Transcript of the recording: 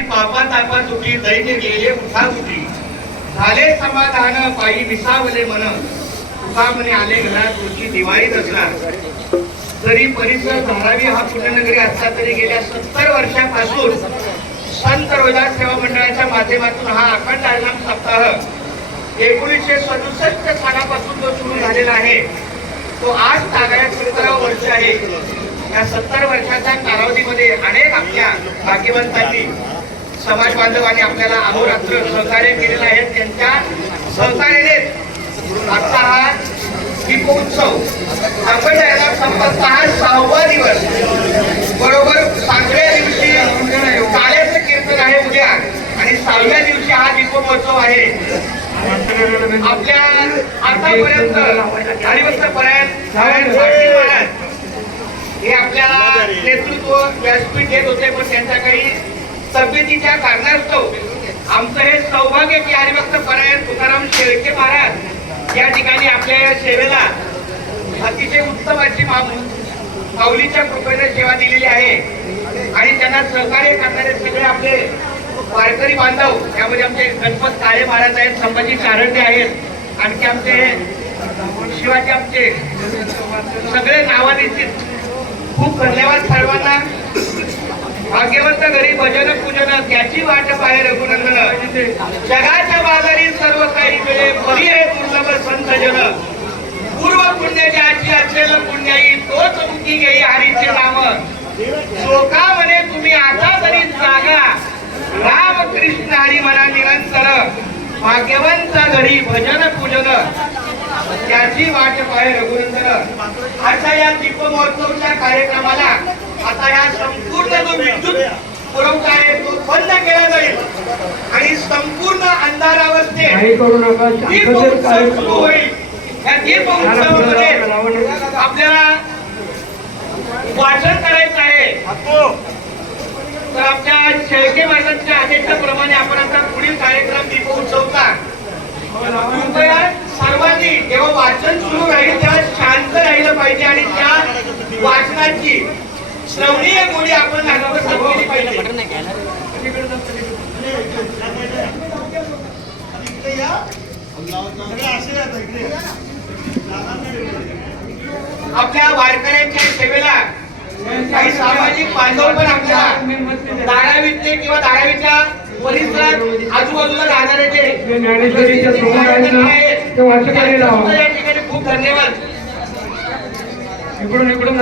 पापा तापा तुटी दैन्य गेले उठा उठी झाले समाधान पायी विसावले मन तुका म्हणे आले घरात तुझी दिवाळी नसणार. जरी परिसर धारावी हा पुण्यनगरी असला तरी गेल्या 70 वर्षापासून संत रोहिदास सेवा मंडळाच्या माध्यमातून हा अखंड हरिनाम सप्ताह 1967 सालापासून जो सुरू झालेला आहे तो आज तागायत 17वे वर्ष आहे. या 70 वर्षाच्या कालावधीमध्ये अनेक आपल्या भाग्यवंतांनी समाज बांधवांनी आपल्याला अहोरात्र सहकार्य केलेलं आहे. त्यांच्या सहकार्याने आजचा हा दीपोत्सव अखंड हरिनाम सप्ताहाचा हा 6वा दिवस बरोबर 5व्या दिवशी काल्याचं कीर्तन आहे उद्या आणि 6व्या दिवशी हा दीपोत्सव आहे. आपल्या आतापर्यंत हरिभक्तपर्यंत हे आपल्याला नेतृत्व व्यासपीठ देत होते, पण त्यांच्या काही तब्येतीच्या कारणास्तव आमचं हे सौभाग्य की हरिभक्तपर्यंत तुकाराम शेळके महाराज या ठिकाणी आपल्या या सेवेला अतिशय उत्तम अशी माऊलीच्या कृपेने सेवा दिलेली आहे आणि त्यांना सहकार्य करणारे सगळे आपले वारकरी बांधव, त्यामध्ये आमचे गणपत काळे महाराज आहेत, संभाजी कारंडे आहेत, आणखी आमचे शिवाजी आमचे सगळे नावानिश्चित. खूप धन्यवाद सर्वांना. भाग्यवंत घरी भजन पूजन त्याची वाट पाहे रघुनंदन जगाच्या बाजारी सर्व काही वेळे बरी आहे दुर्लभ संत जन पूर्व पुण्य ज्याची असेल पुण्याई तोच मुक्ती घेई हरीचे नाम शोका म्हणे तुम्ही आता तरी जागा राम कृष्ण हरी म्हणा निरंतर भाग्यवंत घरी भजन पूजन त्याची वाट पाहे रघुनंदन. अशा या दीपमहोत्सवच्या कार्यक्रमाला आता या संपूर्ण जो विद्युत पुरवठा आहे तो बंद केला जाईल आणि संपूर्ण अंधारावस्थेत दीपोत्सव सुरू होईल. या दीपोत्सवामध्ये आपल्याला वाचन करायचं आहे. तर आमच्या शेळके महाराजांच्या आदेशाप्रमाणे आपण आता पुढील कार्यक्रम दीपोत्सवचा कृपया सर्वांनी जेव्हा वाचन सुरू राहील तेव्हा शांत राहिलं पाहिजे आणि त्या वाचनाची श्रवणीय गोडी आपण केली पाहिजे. आपल्या वारकऱ्यांच्या सेवेला काही सामाजिक बांधव पण आपल्याला धारावीतले किंवा धारावीच्या परिसरात आजूबाजूला राहणारे जे खूप धन्यवाद. इकडून